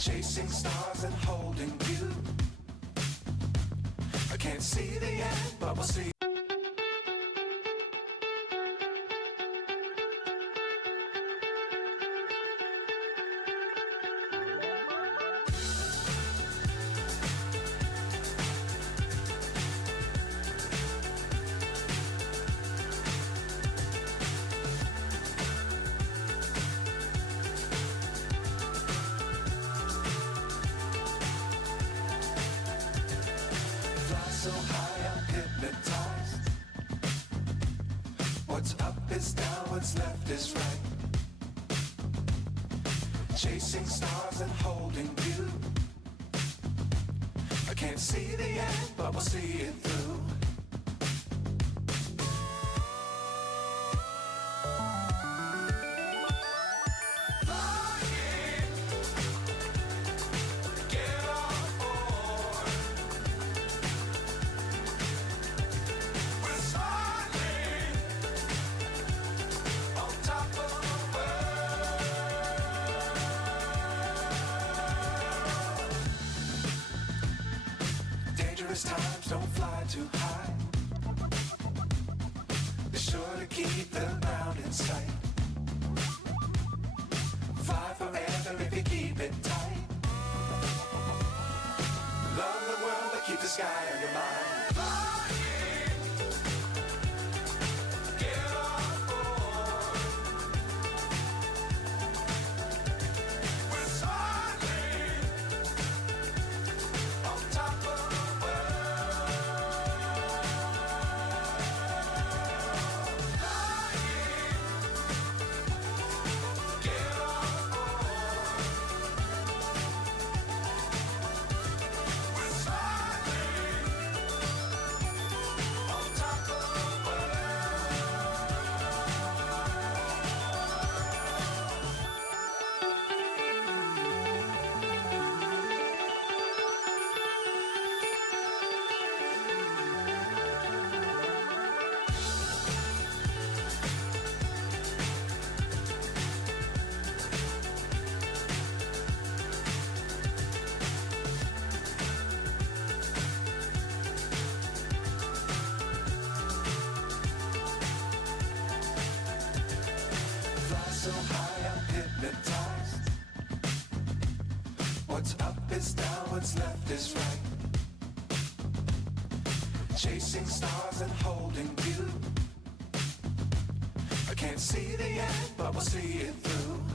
Chasing stars and holding you. I can't see the end, but we'll see. So high I'm hypnotized. What's up is down, what's left is right. Chasing stars and holding you. I can't see the end, but we'll see it through. Times don't fly too high. Be sure to keep the ground in sight. Fly forever if you keep it tight. Love the world but keep the sky on your mind. So high I'm hypnotized. What's up is down, what's left is right. Chasing stars and holding you. I can't see the end, but we'll see it through.